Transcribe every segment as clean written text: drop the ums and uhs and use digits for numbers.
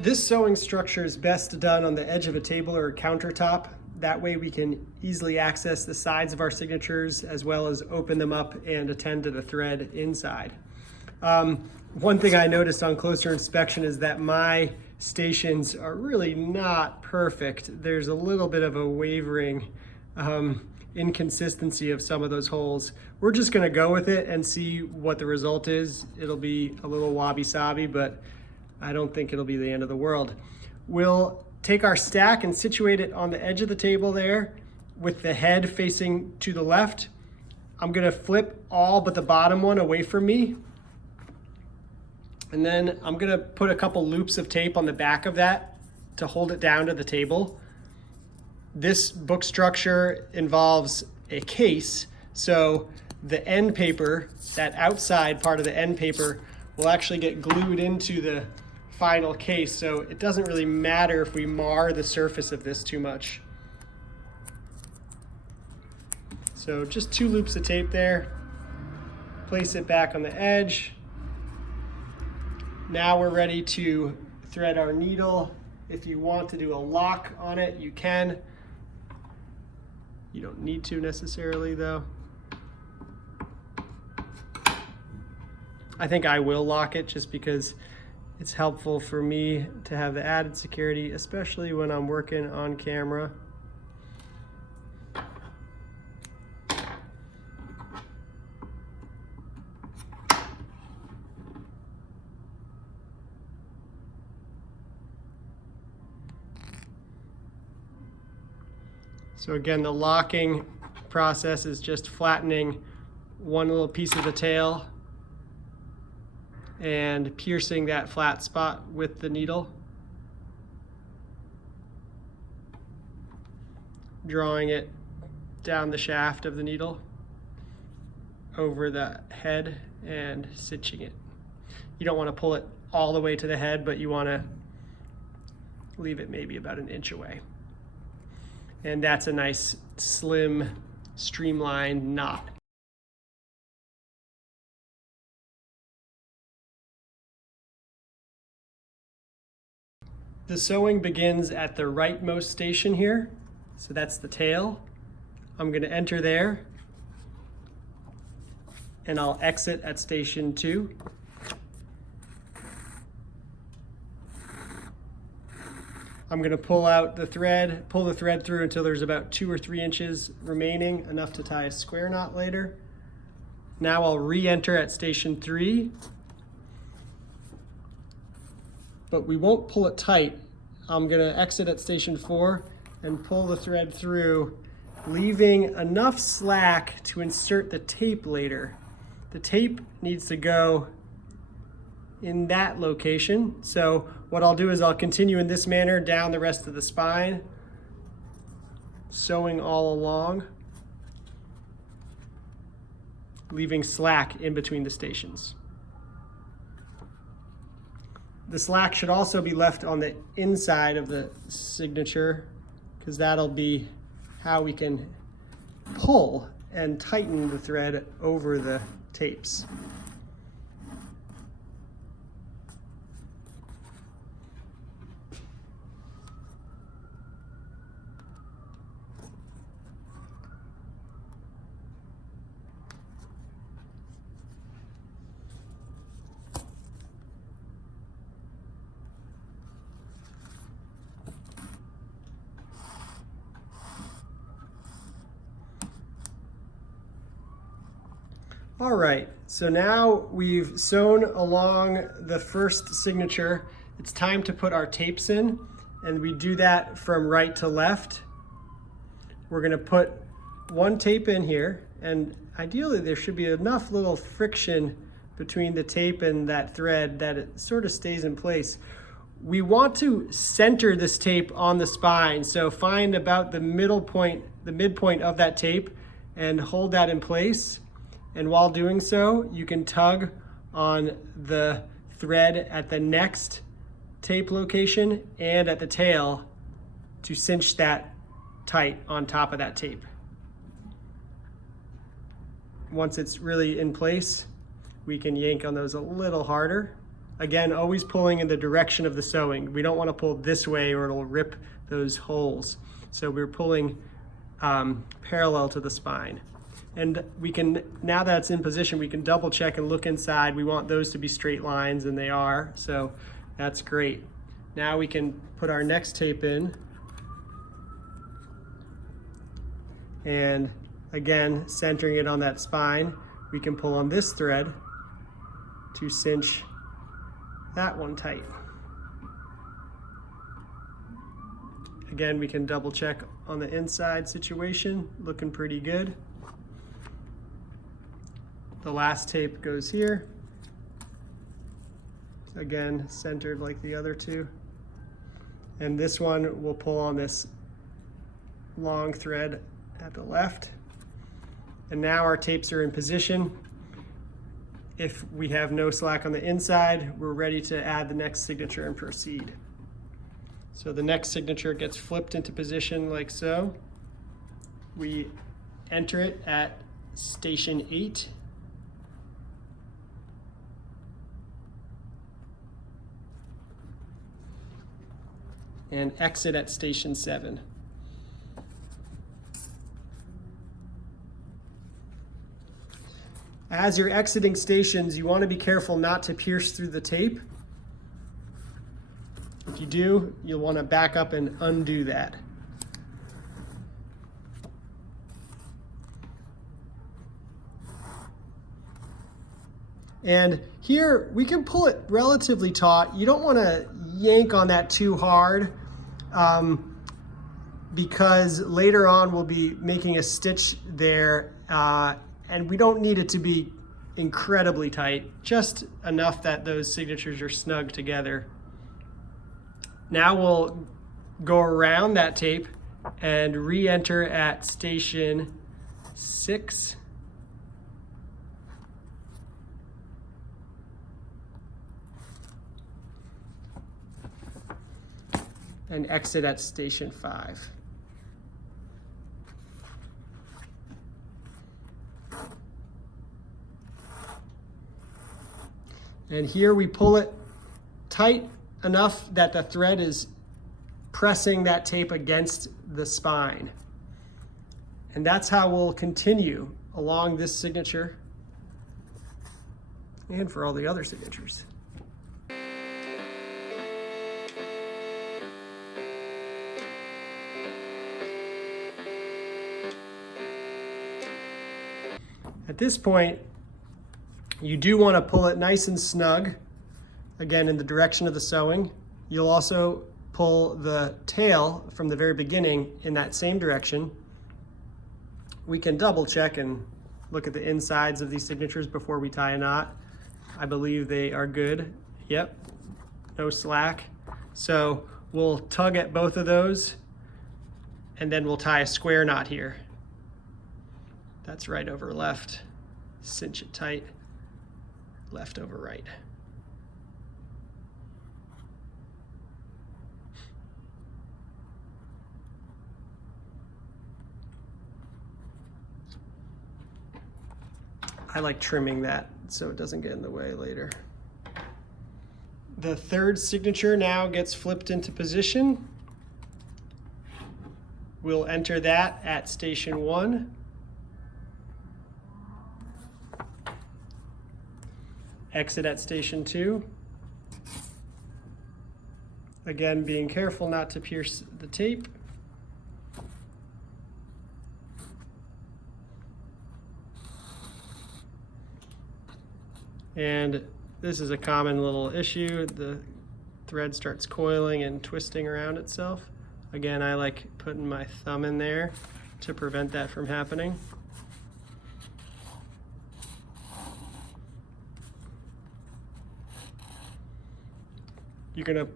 This sewing structure is best done on the edge of a table or a countertop. That way we can easily access the sides of our signatures as well as open them up and attend to the thread inside. One thing I noticed on closer inspection is that my stations are really not perfect. There's a little bit of a wavering inconsistency of some of those holes. We're just gonna go with it and see what the result is. It'll be a little wabi-sabi, but I don't think it'll be the end of the world. We'll take our stack and situate it on the edge of the table there with the head facing to the left. I'm gonna flip all but the bottom one away from me. And then I'm gonna put a couple loops of tape on the back of that to hold it down to the table. This book structure involves a case, so the end paper, that outside part of the end paper, will actually get glued into the final case, so it doesn't really matter if we mar the surface of this too much. So just 2 loops of tape there. Place it back on the edge. Now we're ready to thread our needle. If you want to do a lock on it, you can. You don't need to necessarily though. I think I will lock it just because it's helpful for me to have the added security, especially when I'm working on camera. So again, the locking process is just flattening one little piece of the tail and piercing that flat spot with the needle, drawing it down the shaft of the needle over the head and cinching it. You don't want to pull it all the way to the head, but you want to leave it maybe about 1 inch away. And that's a nice, slim, streamlined knot. The sewing begins at the rightmost station here. So that's the tail. I'm going to enter there. And I'll exit at station 2. I'm going to pull out the thread, pull the thread through until there's about 2 or 3 inches remaining, enough to tie a square knot later. Now I'll re-enter at station 3, but we won't pull it tight. I'm going to exit at station 4 and pull the thread through, leaving enough slack to insert the tape later. The tape needs to go in that location. So what I'll do is I'll continue in this manner down the rest of the spine, sewing all along, leaving slack in between the stations. The slack should also be left on the inside of the signature, because that'll be how we can pull and tighten the thread over the tapes. All right, so now we've sewn along the first signature. It's time to put our tapes in, and we do that from right to left. We're gonna put 1 tape in here, and ideally there should be enough little friction between the tape and that thread that it sort of stays in place. We want to center this tape on the spine, so find about the middle point, the midpoint of that tape, and hold that in place. And while doing so, you can tug on the thread at the next tape location and at the tail to cinch that tight on top of that tape. Once it's really in place, we can yank on those a little harder Again, always pulling in the direction of the sewing. We don't want to pull this way or it'll rip those holes. So we're pulling parallel to the spine. And we can, now that it's in position, we can double check and look inside. We want those to be straight lines, and they are, so that's great. Now we can put our next tape in. And again, centering it on that spine, we can pull on this thread to cinch that one tight. Again, we can double check on the inside situation, looking pretty good. The last tape goes here. Again, centered like the other two. And this one will pull on this long thread at the left. And now our tapes are in position. If we have no slack on the inside, we're ready to add the next signature and proceed. So the next signature gets flipped into position like so. We enter it at station 8. And exit at station 7. As you're exiting stations, you want to be careful not to pierce through the tape. If you do, you'll want to back up and undo that. And here we can pull it relatively taut. You don't want to yank on that too hard because later on we'll be making a stitch there and we don't need it to be incredibly tight, just enough that those signatures are snug together. Now we'll go around that tape and re-enter at station 6. And exit at station 5. And here we pull it tight enough that the thread is pressing that tape against the spine. And that's how we'll continue along this signature and for all the other signatures. At this point, you do want to pull it nice and snug, again in the direction of the sewing. You'll also pull the tail from the very beginning in that same direction. We can double check and look at the insides of these signatures before we tie a knot. I believe they are good. Yep, no slack. So we'll tug at both of those and then we'll tie a square knot here. That's right over left. Cinch it tight. Left over right. I like trimming that so it doesn't get in the way later. The third signature now gets flipped into position. We'll enter that at station 1. Exit at station 2. Again, being careful not to pierce the tape. And this is a common little issue. The thread starts coiling and twisting around itself. Again, I like putting my thumb in there to prevent that from happening. You're going to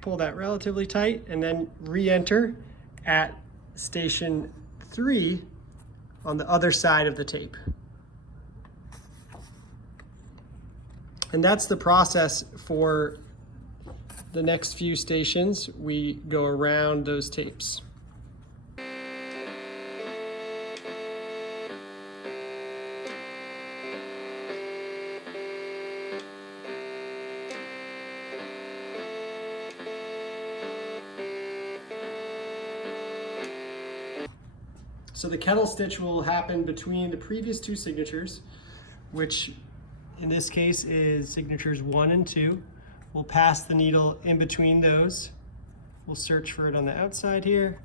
pull that relatively tight and then re-enter at station 3 on the other side of the tape. And that's the process for the next few stations. We go around those tapes. So the kettle stitch will happen between the previous two signatures, which in this case is signatures 1 and 2. We'll pass the needle in between those. We'll search for it on the outside here,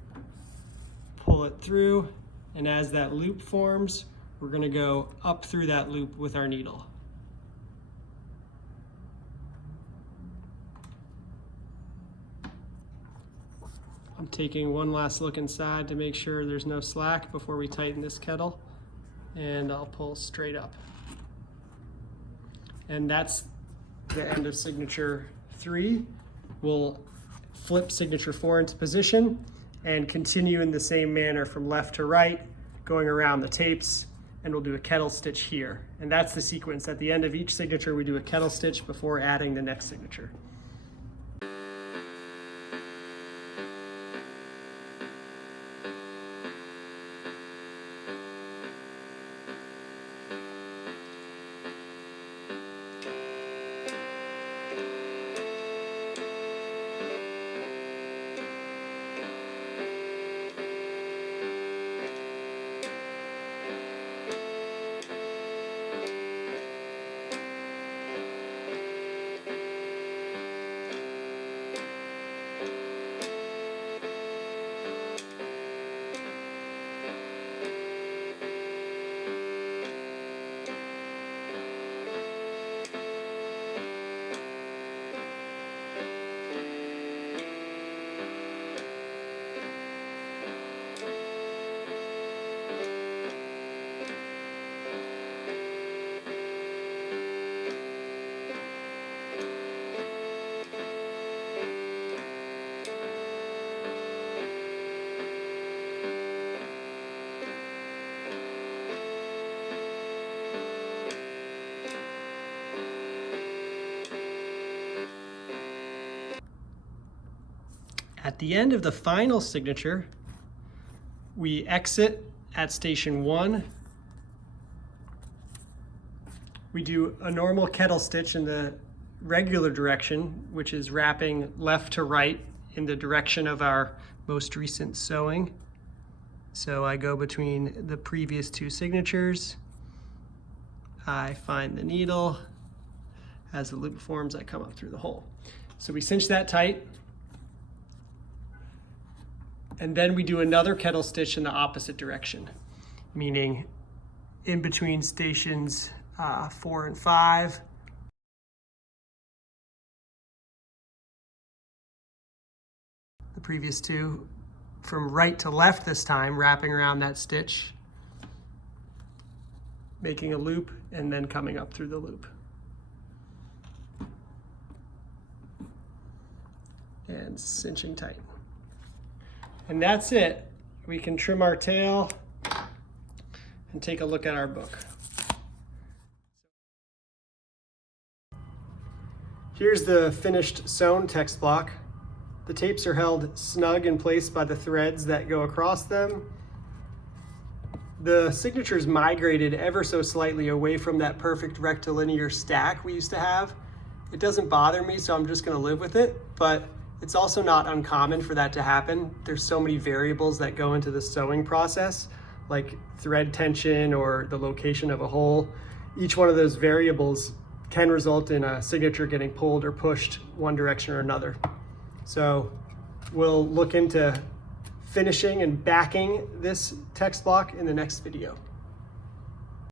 pull it through, and as that loop forms, we're going to go up through that loop with our needle. I'm taking one last look inside to make sure there's no slack before we tighten this kettle, and I'll pull straight up. And that's the end of signature 3. We'll flip signature 4 into position and continue in the same manner from left to right, going around the tapes, and we'll do a kettle stitch here. And that's the sequence. At the end of each signature, we do a kettle stitch before adding the next signature. At the end of the final signature, we exit at station 1. We do a normal kettle stitch in the regular direction, which is wrapping left to right in the direction of our most recent sewing. So I go between the previous two signatures. I find the needle. As the loop forms, I come up through the hole. So we cinch that tight. And then we do another kettle stitch in the opposite direction, meaning in between stations 4 and 5. The previous two, from right to left this time, wrapping around that stitch, making a loop, and then coming up through the loop. And cinching tight. And that's it. We can trim our tail and take a look at our book. Here's the finished sewn text block. The tapes are held snug in place by the threads that go across them. The signatures migrated ever so slightly away from that perfect rectilinear stack we used to have. It doesn't bother me, so I'm just gonna live with it, but it's also not uncommon for that to happen. There's so many variables that go into the sewing process, like thread tension or the location of a hole. Each one of those variables can result in a signature getting pulled or pushed one direction or another. So we'll look into finishing and backing this text block in the next video.